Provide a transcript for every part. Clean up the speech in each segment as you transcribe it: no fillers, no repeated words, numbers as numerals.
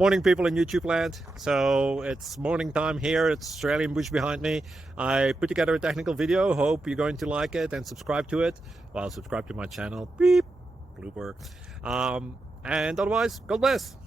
Morning, people in YouTube land. So it's morning time here. It's Australian bush behind me. I put together a technical video. Hope you're going to like it and subscribe to it. Well, subscribe to my channel. Beep. Blooper. And otherwise, God bless.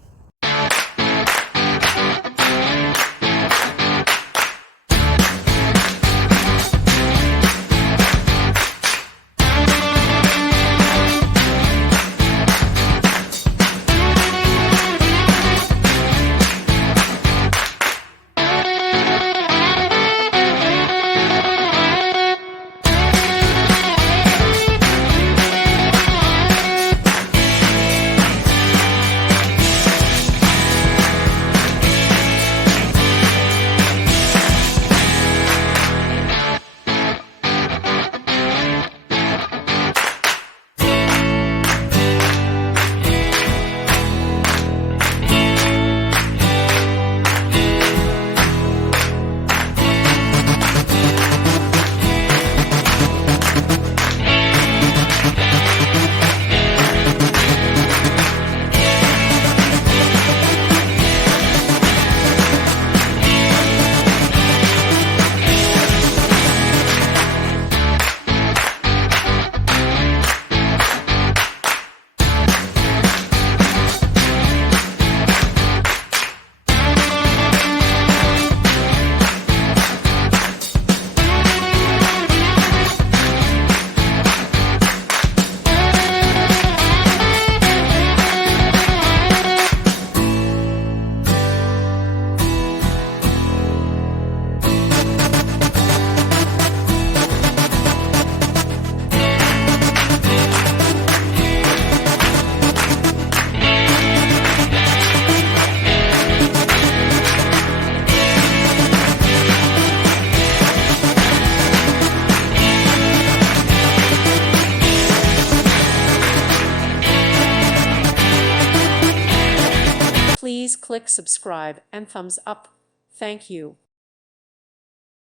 Please click subscribe and thumbs up. Thank you.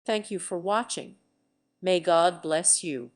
Thank you for watching. May God bless you.